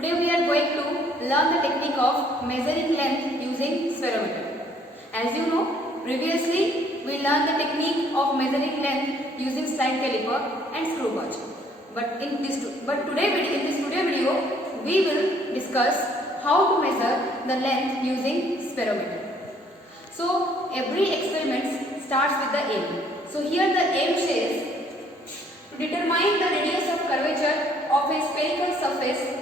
Today we are going to learn the technique of measuring length using spherometer. As you know, previously we learned the technique of measuring length using slide caliper and screw gauge. But in this today video we will discuss how to measure the length using spherometer. So every experiment starts with the aim. So here the aim says to determine the radius of curvature of a spherical surface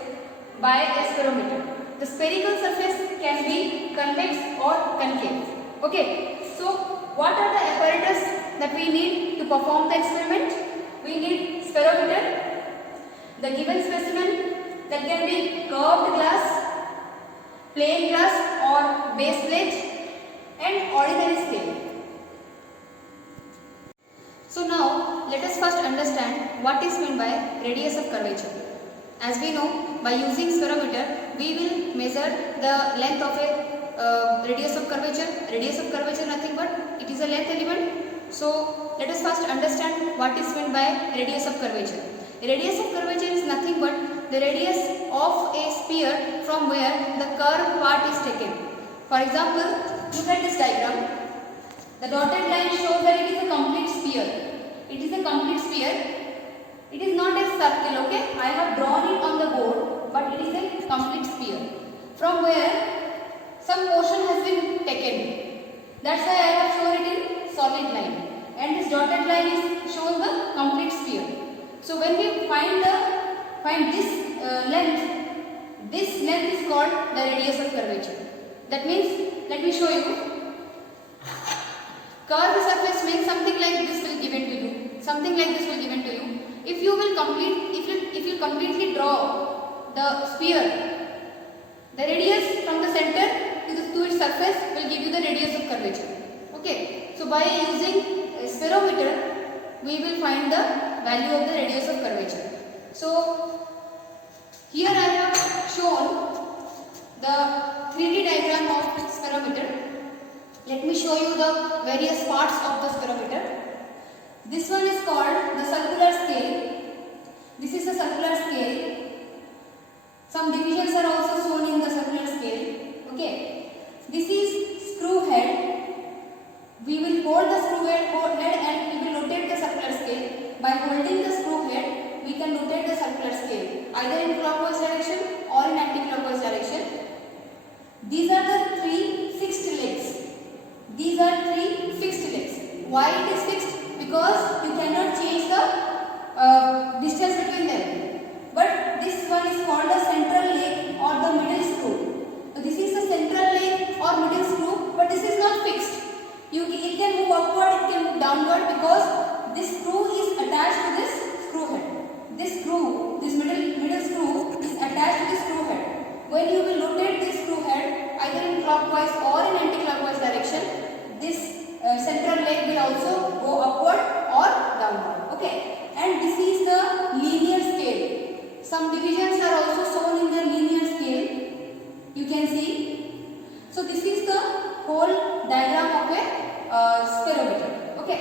by a spherometer. The spherical surface can be convex or concave. Okay. So what are the apparatus that we need to perform the experiment? We need spherometer, the given specimen that can be curved glass, plain glass or base plate, and ordinary scale. So now let us first understand what is meant by radius of curvature. As we know, by using spherometer we will measure the length of a radius of curvature. Radius of curvature nothing but it is a length element. So let us first understand what is meant by radius of curvature. Radius of curvature is nothing but the radius of a sphere from where the curved part is taken. For example, look at this diagram. The dotted line shows that it is a complete sphere. It is a complete sphere. It is not a circle, okay? I have drawn it on the board, but it is a complete sphere. From where some portion has been taken. That's why I have shown it in solid line. And this dotted line is shown the complete sphere. So when we find this length is called the radius of curvature. That means, let me show you. Curved surface means something like this will given to you. Something like this will given to you. If you completely draw the sphere, the radius from the center to its surface will give you the radius of curvature. Okay. So by using a spherometer, we will find the value of the radius of curvature. So here I have shown the 3D diagram of spherometer. Let me show you the various parts of the spherometer. This one is called the circular scale. This is a circular scale. Some divisions are also shown in the circular scale. Okay. This is screw head. We will hold the screw head and we will rotate the circular scale. By holding the screw head, we can rotate the circular scale either in clockwise direction or in anti-clockwise direction. These are the three fixed legs. These are three fixed legs. Why it is fixed? Because you cannot change the distance between them. But this one is called the central leg or the middle screw. So this is the central leg or middle screw, but this is not fixed. It can move upward, it can move downward because this screw is attached to this screw head. This middle screw is attached to the screw head. When you will rotate this screw head either in clockwise or in anti-clockwise direction, this central leg will also go upward or downward. Okay. And this is the linear scale. Some divisions are also shown in the linear scale. You can see. So this is the whole diagram of a spherometer. Okay.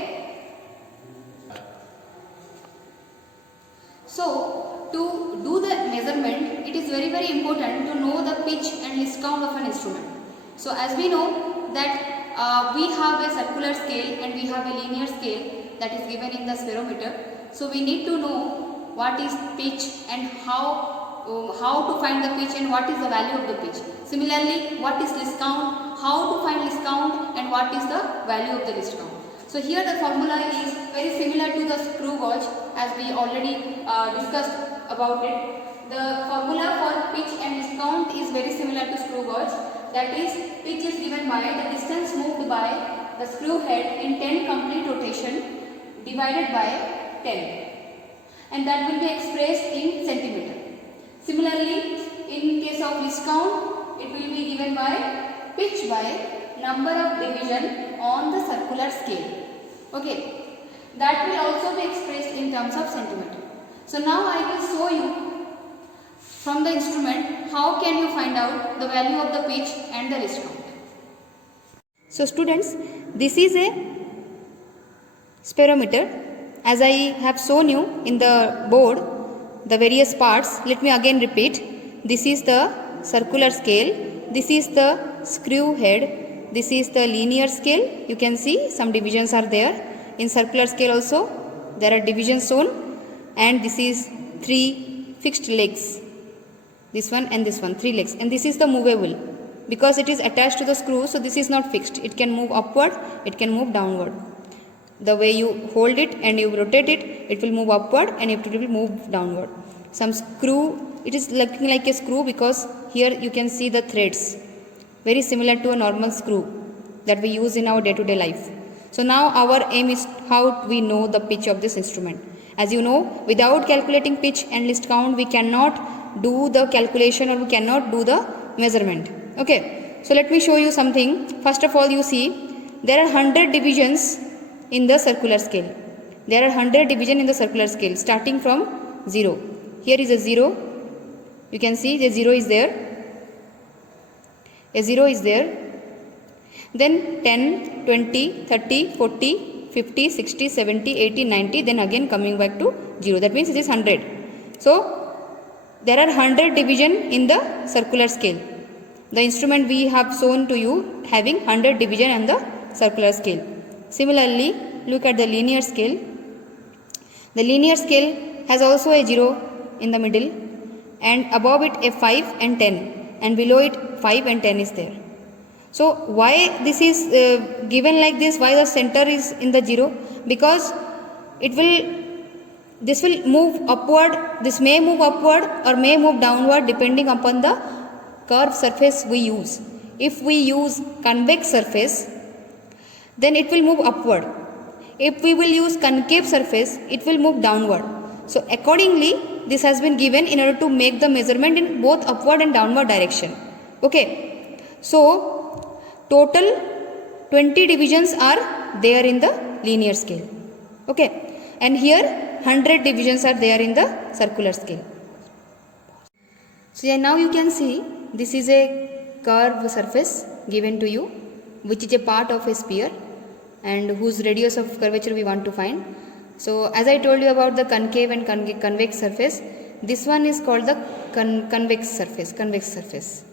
So to do the measurement, it is very important to know the pitch and least count of an instrument. So as we know that we have a circular scale and we have a linear scale that is given in the spherometer. So we need to know what is pitch and how to find the pitch and what is the value of the pitch. Similarly, what is least count, how to find least count and what is the value of the least count. So here the formula is very similar to the screw gauge as we already discussed about it. The formula for pitch and least count is very similar to screw gauge. That is, pitch is given by the distance moved by the screw head in 10 complete rotation divided by 10, and that will be expressed in centimeter. Similarly, in case of least count, it will be given by pitch by number of division on the circular scale. Okay, that will also be expressed in terms of centimeter. So now I will show you from the instrument how can you find out the value of the pitch and the least count. So students, this is a spherometer. As I have shown you in the board, the various parts, let me again repeat. this is the circular scale, this is the screw head, this is the linear scale. You can see some divisions are there. In circular scale also there are divisions shown, and this is 3 fixed legs, this one and this one, 3 legs, and this is the movable because it is attached to the screw, so this is not fixed. It can move upward, it can move downward. The way you hold it and you rotate it, it will move upward and it will move downward. Some screw, it is looking like a screw because here you can see the threads, very similar to a normal screw that we use in our day-to-day life. So now our aim is how we know the pitch of this instrument. As you know, without calculating pitch and list count, we cannot do the calculation or we cannot do the measurement. Okay, so let me show you something. First of all, you see there are 100 divisions in the circular scale. There are 100 divisions in the circular scale starting from 0. Here is a 0. You can see the 0 is there. A 0 is there. Then 10, 20, 30, 40, 50, 60, 70, 80, 90. Then again coming back to 0. That means it is 100. So there are 100 division in the circular scale. The instrument we have shown to you having 100 division on the circular scale. Similarly, look at the linear scale. The linear scale has also a 0 in the middle, and above it a 5 and 10, and below it 5 and 10 is there. So why this is given like this? Why the center is in the 0? Because this will move upward. This may move upward or may move downward depending upon the curved surface we use. If we use convex surface, then it will move upward. If we will use concave surface, it will move downward. So accordingly, this has been given in order to make the measurement in both upward and downward direction. Okay, so total 20 divisions are there in the linear scale. Okay, and here 100 divisions are there in the circular scale. So yeah, now you can see this is a curved surface given to you, which is a part of a sphere and whose radius of curvature we want to find. So as I told you about the concave and convex surface, this one is called the convex surface.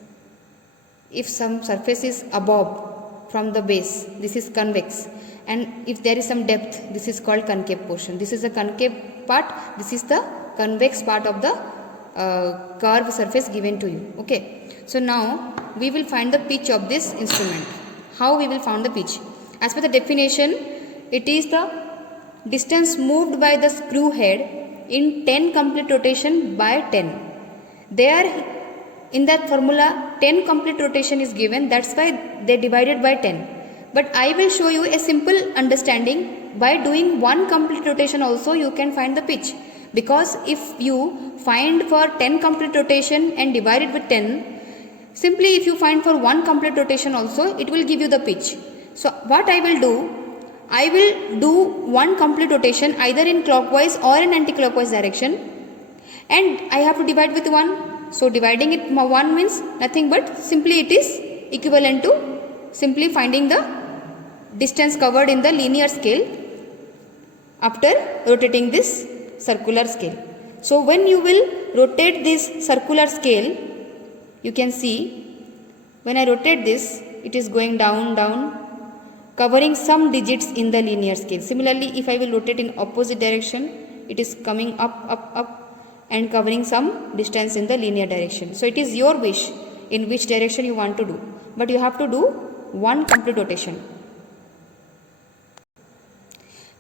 If some surface is above from the base, this is convex, and if there is some depth, this is called concave portion. This is the concave part, this is the convex part of the curved surface given to you. Okay, so now we will find the pitch of this instrument. How we will find the pitch? As per the definition, it is the distance moved by the screw head in 10 complete rotation by 10. There in that formula 10 complete rotation is given, that's why they divided by 10. But I will show you a simple understanding. By doing one complete rotation also you can find the pitch, because if you find for 10 complete rotation and divide it with 10, simply if you find for one complete rotation also, it will give you the pitch. So what I will do, I will do one complete rotation either in clockwise or in anti-clockwise direction, and I have to divide with 1. So dividing it 1 means nothing but simply it is equivalent to simply finding the distance covered in the linear scale after rotating this circular scale. So when you will rotate this circular scale, you can see when I rotate this, it is going down, down, covering some digits in the linear scale. Similarly, if I will rotate in opposite direction, it is coming up, up, up, and covering some distance in the linear direction. So it is your wish in which direction you want to do, but you have to do one complete rotation.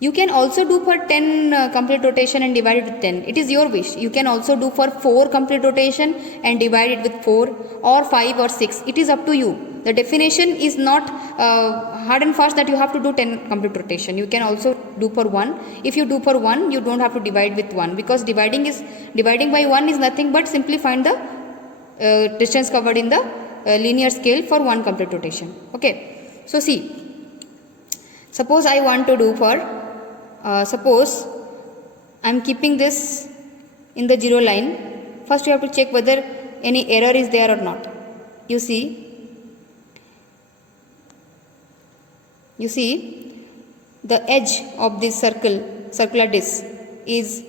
You can also do for 10 complete rotation and divide it with 10. It is your wish. You can also do for 4 complete rotation and divide it with 4 or 5 or 6. It is up to you. The definition is not hard and fast that you have to do 10 complete rotation. You can also do for 1. If you do for 1, you don't have to divide with 1, because dividing by 1 is nothing but simply find the distance covered in the linear scale for 1 complete rotation. Okay. So see, suppose I want to do for suppose I am keeping this in the 0 line. First you have to check whether any error is there or not. You see the edge of this circular disc is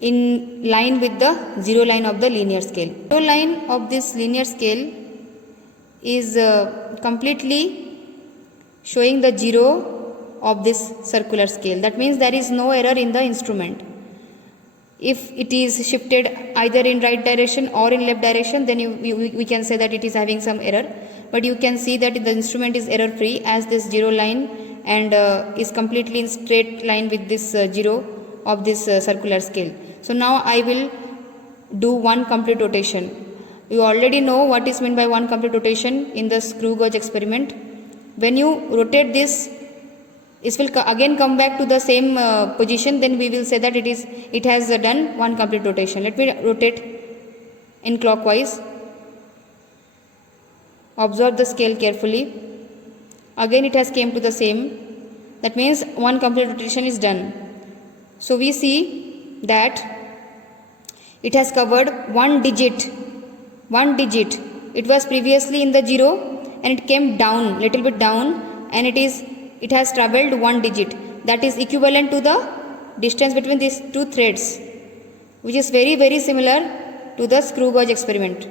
in line with the zero line of the linear scale. Zero line of this linear scale is completely showing the zero of this circular scale. That means there is no error in the instrument. If it is shifted either in right direction or in left direction, then we can say that it is having some error. But you can see that the instrument is error free, as this zero line and is completely in straight line with this zero of this circular scale. So now I will do one complete rotation. You already know what is meant by one complete rotation in the screw gauge experiment. When you rotate this, it will again come back to the same position, then we will say that it has done one complete rotation. Let me rotate in clockwise. Observe the scale carefully. Again it has came to the same. That means one complete rotation is done. So we see that it has covered one digit. It was previously in the zero and it came down, little bit down, and it has travelled one digit. That is equivalent to the distance between these two threads, which is very, very similar to the screw gauge experiment.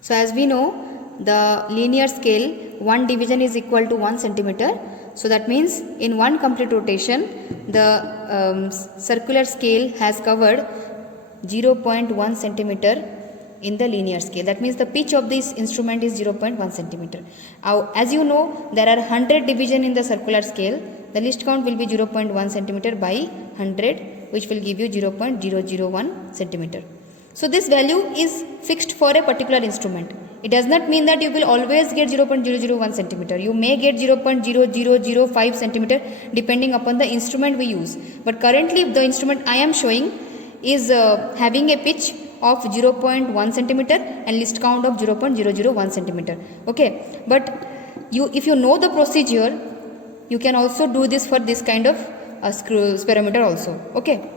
So as we know, the linear scale, one division is equal to 1 centimeter. So that means in one complete rotation, the circular scale has covered 0.1 centimeter in the linear scale. That means the pitch of this instrument is 0.1 centimeter. As you know, there are 100 division in the circular scale. The least count will be 0.1 centimeter by 100, which will give you 0.001 centimeter. So this value is fixed for a particular instrument. It does not mean that you will always get 0.001 centimeter. You may get 0.0005 centimeter depending upon the instrument we use. But currently the instrument I am showing is having a pitch of 0.1 centimeter and least count of 0.001 centimeter. Okay, but if you know the procedure, you can also do this for this kind of spirometer also. Okay.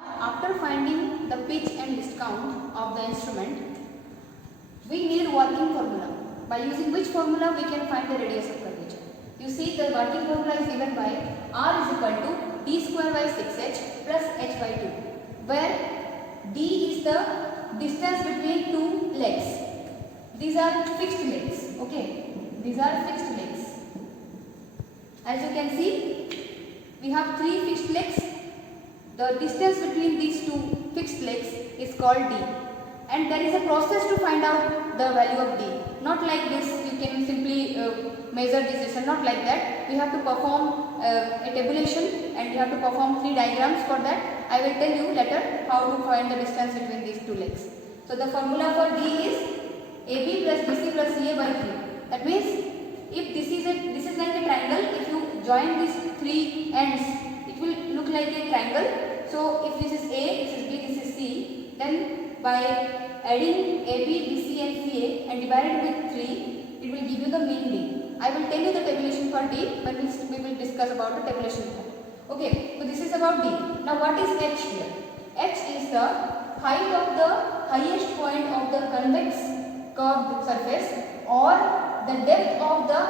After finding the pitch and least count of the instrument, we need working formula, by using which formula we can find the radius of curvature. You see, the working formula is given by r is equal to d square by 6h plus h by 2, where d is the distance between two legs. These are fixed legs. Okay, these are fixed legs. As you can see, we have three fixed legs. The distance between these two fixed legs is called d, and there is a process to find out the value of d. Not like this, you can simply measure this distance, not like that. We have to perform a tabulation and we have to perform 3 diagrams for that. I will tell you later how to find the distance between these two legs. So the formula for d is AB plus BC plus CA by 3. That means if this is like a triangle, if you join these 3 ends, it will look like a triangle. So if this is A, this is B, this is C, then by adding AB, BC and CA and divided with 3, it will give you the mean D. I will tell you the tabulation for D when we will discuss about the tabulation part. Okay, so this is about D. Now what is H here? H is the height of the highest point of the convex curved surface or the depth of the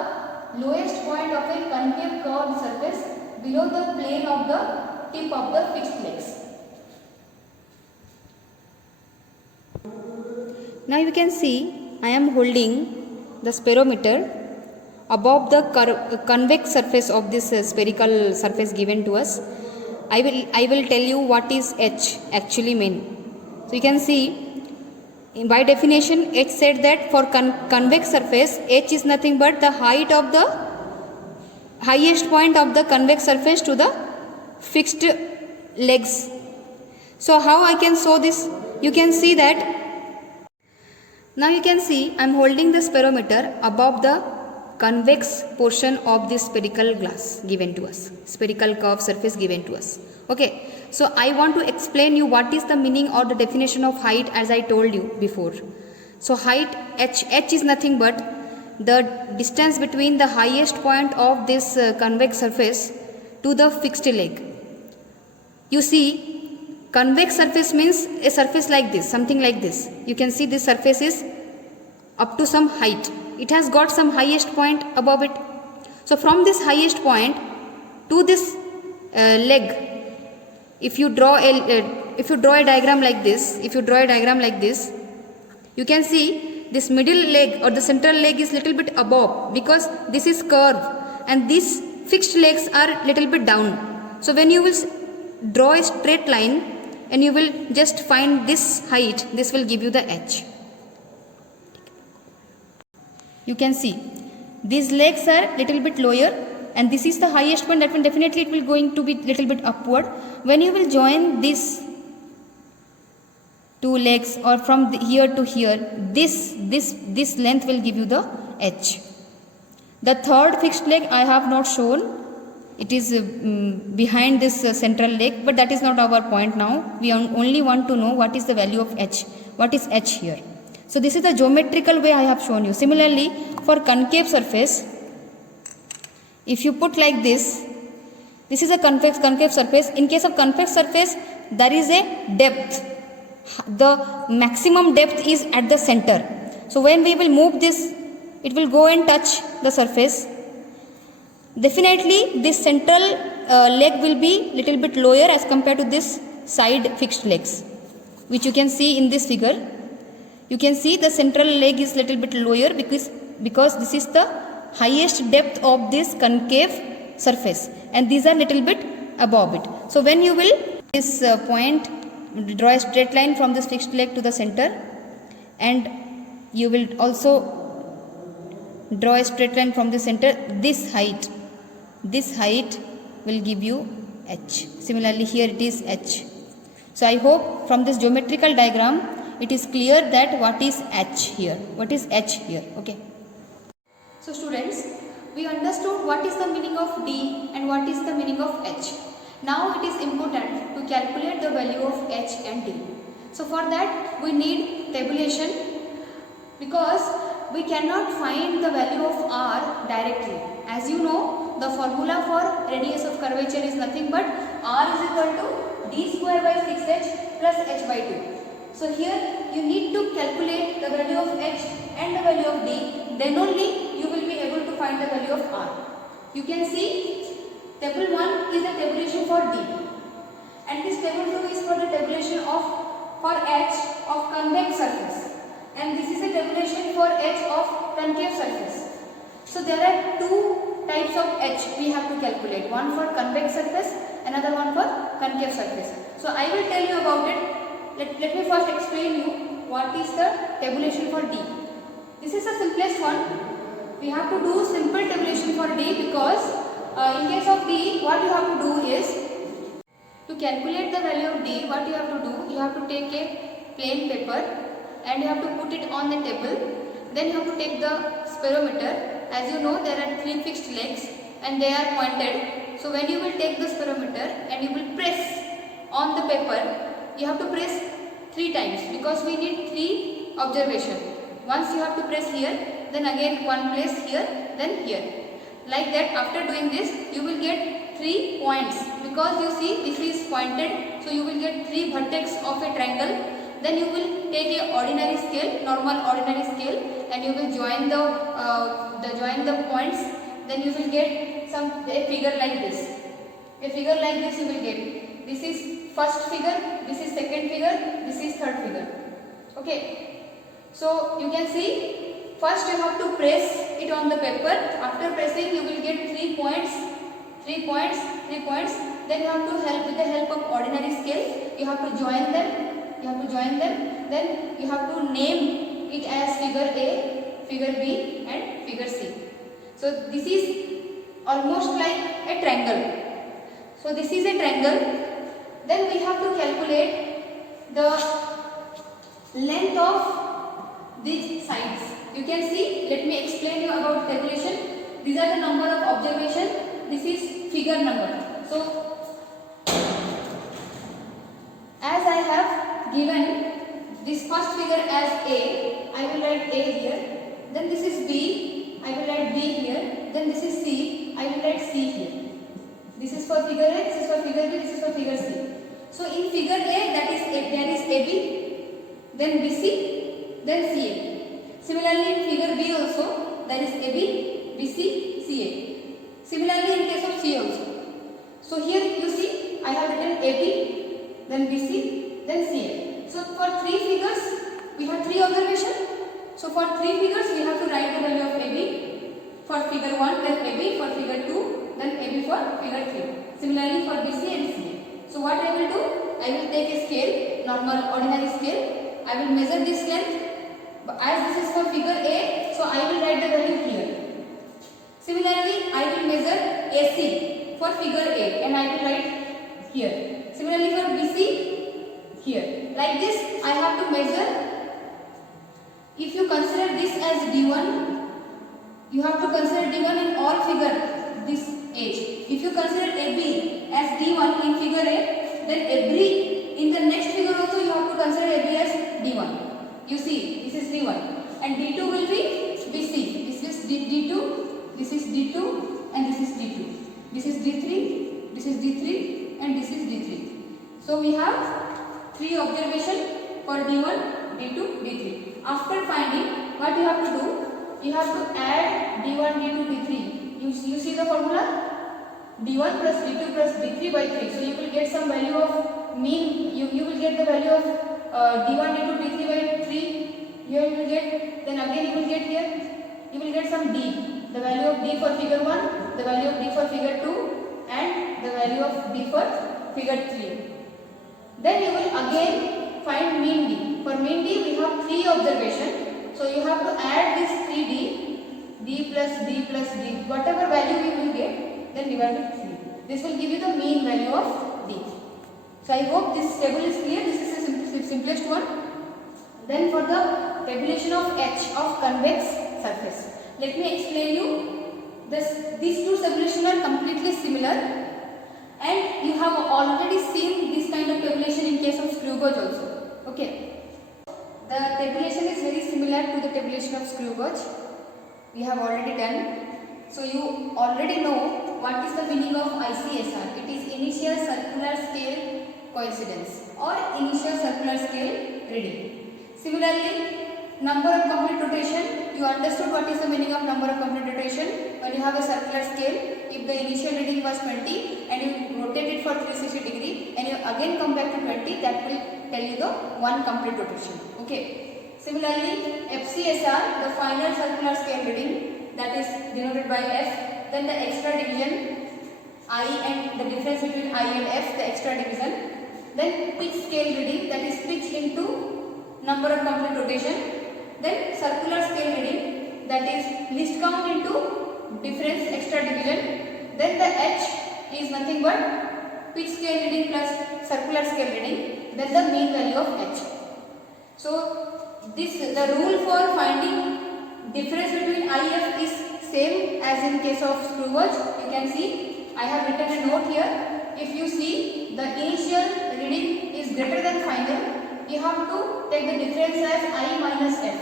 lowest point of a concave curved surface below the plane of the tip of the fixed legs. Now you can see I am holding the spirometer above the convex surface of this spherical surface given to us. I will tell you what is H actually mean. So you can see by definition H said that for convex surface H is nothing but the height of the highest point of the convex surface to the fixed legs. So how I can show this? You can see that now you can see I am holding the spirometer above the convex portion of this spherical glass given to us, spherical curved surface given to us. Okay, so I want to explain you what is the meaning or the definition of height as I told you before. So height H is nothing but the distance between the highest point of this convex surface to the fixed leg. You see, convex surface means a surface like this, something like this. You can see this surface is up to some height. It has got some highest point above it. So from this highest point to this leg, if you draw a diagram like this, you can see this middle leg or the central leg is little bit above, because this is curve and these fixed legs are little bit down. So when you will draw a straight line and you will just find this height, this will give you the h. You can see these legs are little bit lower and this is the highest point. That one definitely it will going to be little bit upward. When you will join these two legs or from here to here, this length will give you the h. The third fixed leg I have not shown. It is behind this central leg, but that is not our point now. We only want to know what is the value of h. What is h here? So this is the geometrical way I have shown you. Similarly, for concave surface, if you put like this is a concave surface. In case of convex surface, there is a depth. The maximum depth is at the center. So when we will move this, it will go and touch the surface. Definitely this central leg will be little bit lower as compared to this side fixed legs, which you can see in this figure. You can see the central leg is little bit lower because this is the highest depth of this concave surface and these are little bit above it. So when you will this point, draw a straight line from this fixed leg to the center, and you will also draw a straight line from the center. This height will give you h. Similarly here it is h. So I hope from this geometrical diagram it is clear that what is h here. Okay. So students, we understood what is the meaning of d and what is the meaning of h. Now it is important to calculate the value of h and d. So for that we need tabulation, because we cannot find the value of r directly. As you know, the formula for radius of curvature is nothing but r is equal to d square by 6h plus h by 2. So here you need to calculate the value of h and the value of d, then only you will be able to find the value of r. You can see table 1 is the tabulation for d and this table 2 is for the tabulation for h of convex surface, and this is a tabulation for h of concave surface. So there are two types of h we have to calculate, one for convex surface, another one for concave surface. So I will tell you about it. Let me first explain you what is the tabulation for d. This is the simplest one. We have to do simple tabulation for d because in case of d, what you have to do is, to calculate the value of d, what you have to do, you have to take a plain paper and you have to put it on the table. Then you have to take the spirometer. As you know, there are 3 fixed legs and they are pointed. So when you will take the spirometer and you will press on the paper, you have to press 3 times because we need 3 observation. Once you have to press here, then again one place here, then here. Like that, after doing this, you will get 3 points because you see this is pointed. So you will get 3 vertex of a triangle. Then you will take a ordinary scale, normal ordinary scale, and you will join the points. Then you will get a figure like this. A figure like this you will get. This is first figure, this is second figure, this is third figure. Okay. So you can see, first you have to press it on the paper. After pressing, you will get 3 points. Then you have to with the help of ordinary scale, you have to join them. Then you have to name it as figure A, figure B and figure C. So this is almost like a triangle. So this is a triangle. Then we have to calculate the length of these sides. You can see, let me explain you about tabulation. These are the number of observation. This is figure number. So as I have given this first figure as A, I will write A here. Then this is B, I will write B here. Then this is C, I will write C here. This is for figure A, this is for figure B, this is for figure C. So in figure A, there is AB, then BC, then CA. Similarly in figure B also, there is AB, BC, CA. Similarly in case of C also. So here you see, I have written then AB, then BC, then CA. So for 3 figures, we have 3 observations. So for 3 figures, we have to write the value of AB for figure 1, then AB for figure 2, then AB for figure 3. Similarly for BC and CA. So what I will do? I will take a scale, normal ordinary scale. I will measure this length. As this is for figure A, so I will write the value here. Similarly, I will measure AC for figure A and I will write here. Similarly for BC, here. Like this, I have to measure. If you consider this as D1, you have to consider D1 in all figure this edge. If you consider AB as D1 in figure A, then every in the next figure also you have to consider AB as D1. You see, this is D1 and D2 will be BC. This is D2, this is D2 and this is D2. This is D3, this is D3 and this is D3. So we have 3 observations for D1, D2, D3. After finding, what you have to do? You have to add D1, D2, D3. You see the formula? D1 plus D2 plus D3 by 3. So you will get some value of mean. You will get the value of D1, D2, D3 by 3. Here you will get. Then again you will get here. You will get some D. The value of D for figure 1, the value of D for figure 2 and the value of D for figure 3. Then you will again find mean D. For mean D we have 3 observations. So you have to add this 3D, D plus D plus D. Whatever value you will get, then divide by 3. This will give you the mean value of D. So I hope this table is clear. This is the simplest one. Then for the tabulation of H of convex surface. Let me explain you. These two tabulations are completely similar and you have already seen this kind of tabulation in case of screw gauge also. Okay. The tabulation is very similar to the tabulation of screw gauge. We have already done. So you already know what is the meaning of ICSR. It is initial circular scale coincidence or initial circular scale reading. Similarly, number of complete rotation, you understood what is the meaning of number of complete rotation. When you have a circular scale, if the initial reading was 20 and you rotate it for 360 degree and you again come back to 20, that will tell you the one complete rotation. Okay. Similarly, FCSR, the final circular scale reading, that is denoted by F. Then the extra division I and the difference between I and F, the extra division. Then pitch scale reading, that is pitch into number of complete rotation. Then circular scale reading, that is least count into difference extra division. Then the H is nothing but pitch scale reading plus circular scale reading. Then the mean value of H. So the rule for finding difference between IF is same as in case of screw gauge. You can see I have written a note here. If you see the initial reading is greater than final, you have to take the difference as I minus F.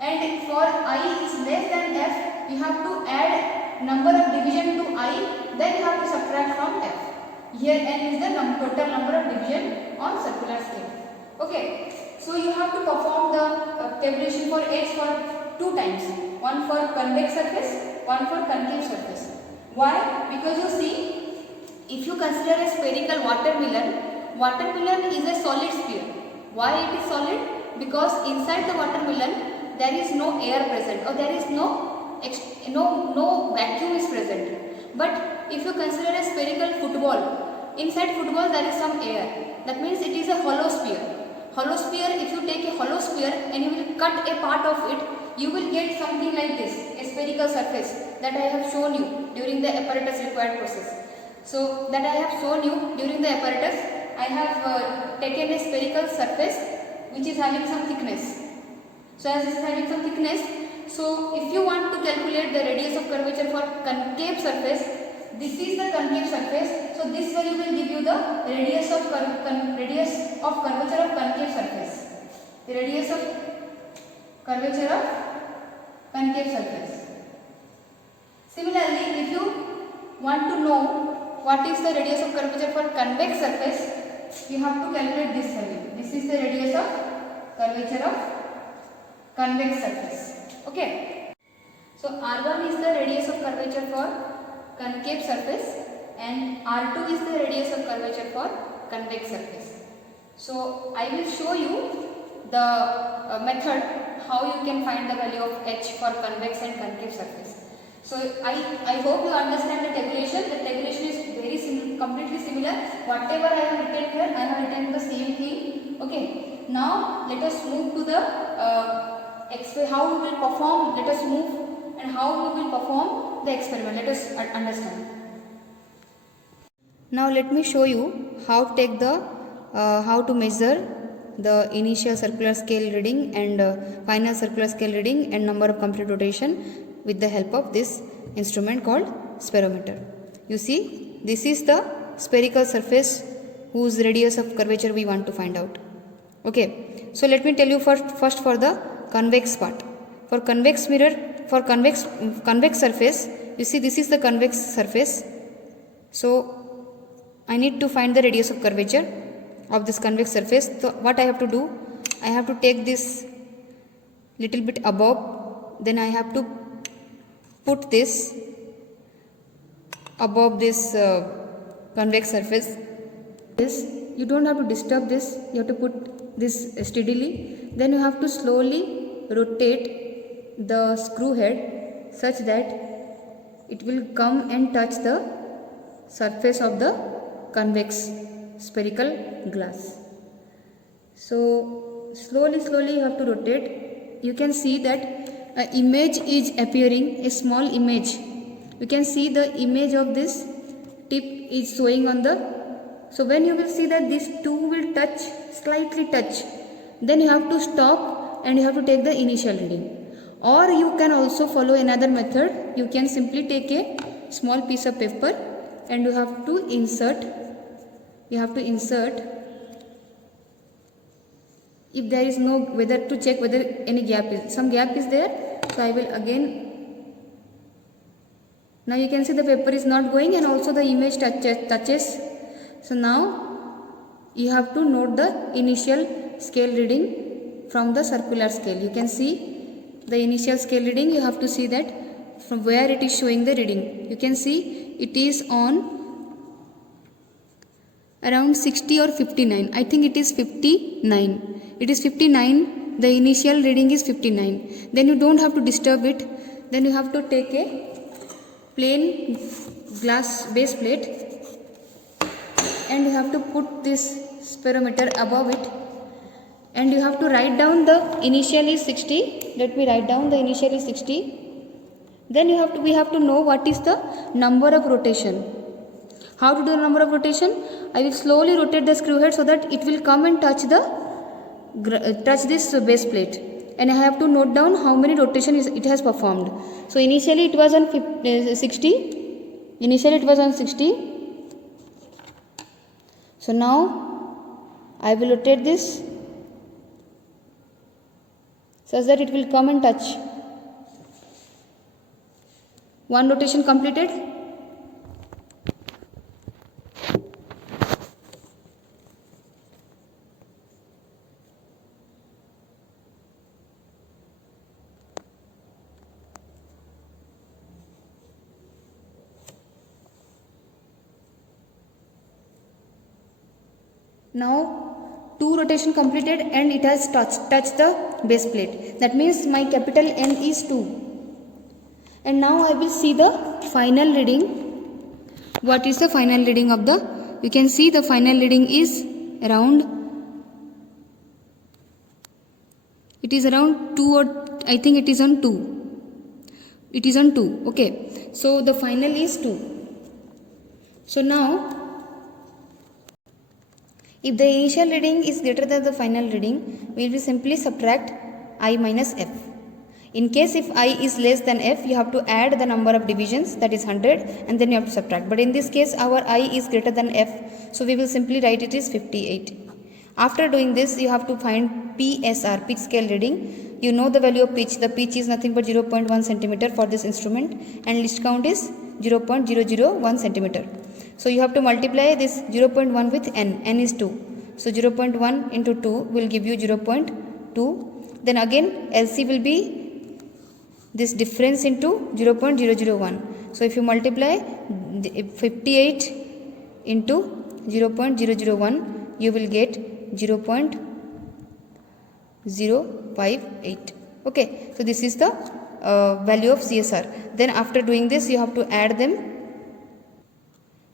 And for I is less than F, you have to add number of division to I, then you have to subtract from F. Here N is the total number of division on circular scale. Okay. So you have to perform the tabulation for H for 2 times. One for convex surface, one for concave surface. Why? Because you see, if you consider a spherical watermelon is a solid sphere. Why it is solid? Because inside the watermelon there is no air present or there is no vacuum is present. But if you consider a spherical football, inside football there is some air. That means it is a hollow sphere. Hollow sphere, if you take a hollow sphere and you will cut a part of it, you will get something like this, a spherical surface that I have shown you during the apparatus required process. So that I have shown you during the apparatus, I have taken a spherical surface which is having some thickness. So as it is having some thickness, so if you want to calculate the radius of curvature for concave surface, this is the concave surface. So this value will give you the radius of curvature of concave surface. The radius of curvature of concave surface. Similarly, if you want to know what is the radius of curvature for convex surface, you have to calculate this value. This is the radius of curvature of convex surface. Okay. So R1 is the radius of curvature for concave surface and R2 is the radius of curvature for convex surface. So I will show you the method how you can find the value of H for convex and concave surface. So I hope you understand the tabulation. The tabulation is very completely similar. Whatever I have written here, I have written the same thing. Okay. Now let us move to the how we will perform. Let us move and how we will perform the experiment. Let us understand. Now let me show you how to take the how to measure the initial circular scale reading and final circular scale reading and number of complete rotation with the help of this instrument called spirometer. You see, this is the spherical surface whose radius of curvature we want to find out. Okay, so let me tell you first for the convex part. For convex mirror, for convex surface, you see this is the convex surface. So I need to find the radius of curvature of this convex surface. So what I have to do, I have to take this little bit above, then I have to put this above this convex surface. This you don't have to disturb this, you have to put this steadily, then you have to slowly rotate the screw head such that it will come and touch the surface of the convex spherical glass. So slowly you have to rotate. You can see that an image is appearing, a small image. You can see the image of this tip is showing on the. So when you will see that these two will touch, slightly touch, then you have to stop and you have to take the initial reading. Or you can also follow another method. You can simply take a small piece of paper and you have to insert. If there is no, whether to check whether any gap is, some gap is there. So I will again, now you can see the paper is not going and also the image touches. So now you have to note the initial scale reading from the circular scale. You can see the initial scale reading. You have to see that from where it is showing the reading. You can see it is on around 60 or 59. I think it is 59. It is 59. The initial reading is 59. Then you don't have to disturb it. Then you have to take a plain glass base plate and you have to put this spirometer above it and you have to write down the initial is 60. Let me write down the initial is 60. Then we have to know what is the number of rotation. How to do the number of rotation? I will slowly rotate the screw head so that it will come and touch this base plate, and I have to note down how many rotations it has performed. So initially it was on 60. Initially it was on 60. So now I will rotate this such that it will come and touch. One rotation completed. Now 2 rotation completed and it has touched the base plate. That means my capital N is 2. And now I will see the final reading. What is the final reading of the? You can see the final reading is around. It is around 2 or I think it is on 2. It is on 2. Okay. So the final is 2. So now, if the initial reading is greater than the final reading, we will simply subtract I minus F. In case if I is less than F, you have to add the number of divisions, that is 100, and then you have to subtract. But in this case, our I is greater than F, so we will simply write it is 58. After doing this, you have to find PSR, pitch scale reading. You know the value of pitch. The pitch is nothing but 0.1 centimeter for this instrument, and least count is 0.001 centimeter. So you have to multiply this 0.1 with n. N is 2. So 0.1 into 2 will give you 0.2. Then again LC will be this difference into 0.001. So if you multiply 58 into 0.001, you will get 0.058. Okay, so this is the value of CSR. Then after doing this, you have to add them.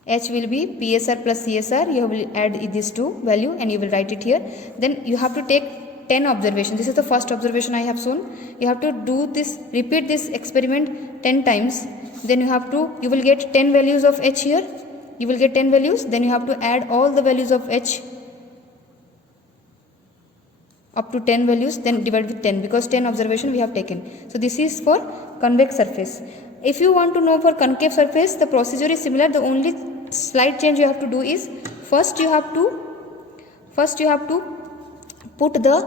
H will be PSR plus CSR. You will add these two value and you will write it here. Then you have to take 10 observations. This is the first observation I have shown. You have to do this, repeat this experiment 10 times. Then you will get 10 values of H here. You will get 10 values. Then you have to add all the values of H up to 10 values, then divide with 10, because 10 observation we have taken. So this is for convex surface. If you want to know for concave surface, the procedure is similar. The only slight change you have to do is first you have to put the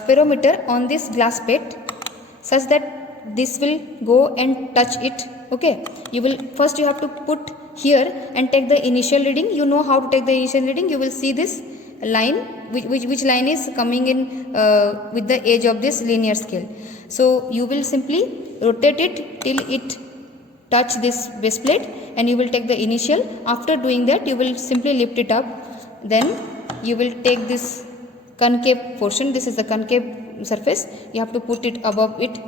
spirometer on this glass plate such that this will go and touch it. Okay, you have to put here and take the initial reading. You know how to take the initial reading. You will see this line, which line is coming in with the edge of this linear scale. So you will simply rotate it till it touch this base plate and you will take the initial. After doing that, you will simply lift it up. Then you will take this concave portion. This is the concave surface. You have to put it above it,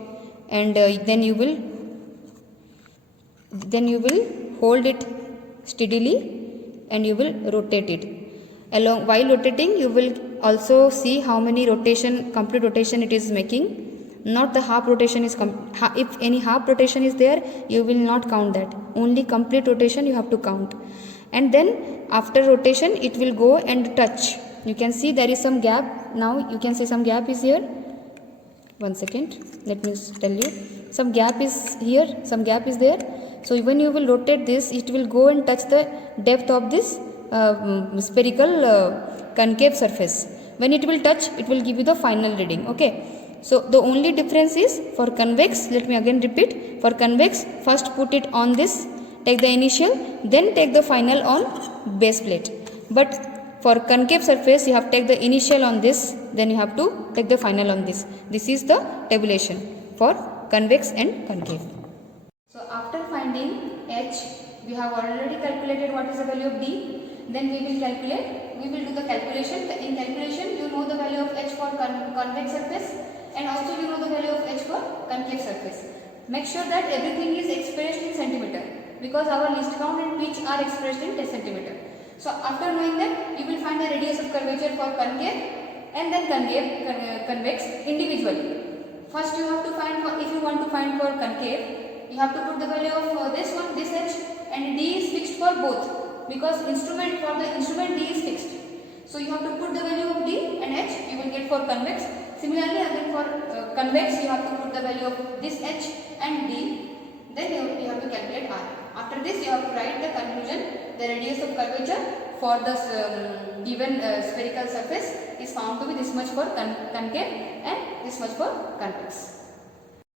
and then you will hold it steadily and you will rotate it. While rotating, you will also see how many complete rotation it is making. Not the half rotation is if any half rotation is there, you will not count that. Only complete rotation you have to count. And then after rotation, it will go and touch. You can see there is some gap. Now you can see some gap is here. 1 second, let me tell you. Some gap is here, some gap is there. So when you will rotate this, it will go and touch the depth of this spherical concave surface. When it will touch, it will give you the final reading. Okay, so the only difference is for convex. Let me again repeat. For convex, first put it on this, take the initial, then take the final on base plate. But for concave surface, you have to take the initial on this, then you have to take the final on this. This is the tabulation for convex and concave. So after finding H, we have already calculated what is the value of D. Then we will do the calculation. In calculation, you know the value of H for convex surface and also you know the value of H for concave surface. Make sure that everything is expressed in centimeter, because our least count and pitch are expressed in centimeter. So after knowing that, you will find the radius of curvature for concave and then convex individually. First you have to find, if you want to find for concave, you have to put the value of this H, and D is fixed for both, because for the instrument D is fixed. So you have to put the value of D and H, you will get for convex. Similarly, again for convex, you have to put the value of this H and D, then you have to calculate R. After this, you have to write the conclusion. The radius of curvature for the given spherical surface is found to be this much for concave and this much for convex.